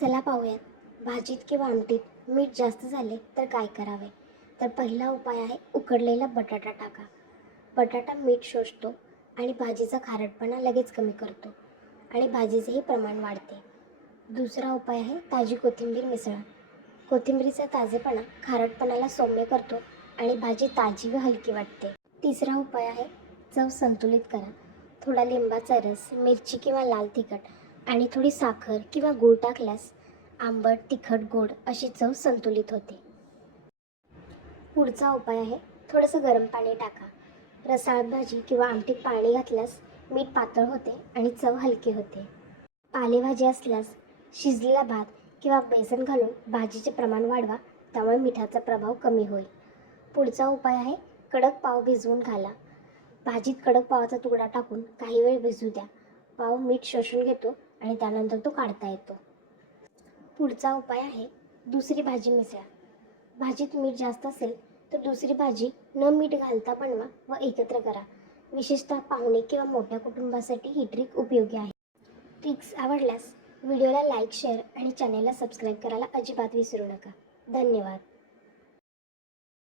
चला पाहूयात भाजीत किंवा आमटीत मीठ जास्त झाले तर काय करावे. तर पहिला उपाय आहे उकडलेला बटाटा टाका. बटाटा मीठ शोषतो आणि भाजीचा खारटपणा लगेच कमी करतो आणि भाजीचेही प्रमाण वाढते. दुसरा उपाय आहे ताजी कोथिंबीर मिसळा. कोथिंबीरीचा ताजेपणा खारटपणाला सौम्य करतो आणि भाजी ताजी व हलकी वाटते. तिसरा उपाय आहे चव संतुलित करा. थोडा लिंबाचा रस, मिरची किंवा लाल तिखट आणि थोडी साखर किंवा गूळ टाकल्यास आंबट, तिखट, गोड अशी चव संतुलित होते. पुढचा उपाय आहे थोडंसं गरम पाणी टाका. रसाळ भाजी किंवा आमटीत पाणी घातल्यास मीठ पातळ होते आणि चव हलकी होते. पालेभाजी असल्यास शिजलेला भात किंवा बेसन घालून भाजीचे प्रमाण वाढवा, त्यामुळे मिठाचा प्रभाव कमी होईल. पुढचा उपाय आहे कडक पाव भिजवून घाला. भाजीत कडक पावाचा तुकडा टाकून काही वेळ भिजू द्या. पाव मीठ शोषून घेतो आणि त्यानंतर तो काढता येतो. पुढचा उपाय आहे दुसरी भाजी मिसळा. भाजीत मीठ जास्त असेल तर दुसरी भाजी न मीठ घालता बनवा व एकत्र करा. विशेषतः पाहुणे किंवा मोठ्या कुटुंबासाठी ही ट्रिक उपयोगी आहे. ट्रिक्स आवडल्यास व्हिडिओला लाईक, शेअर आणि चॅनेलला सबस्क्राईब करायला अजिबात विसरू नका. धन्यवाद.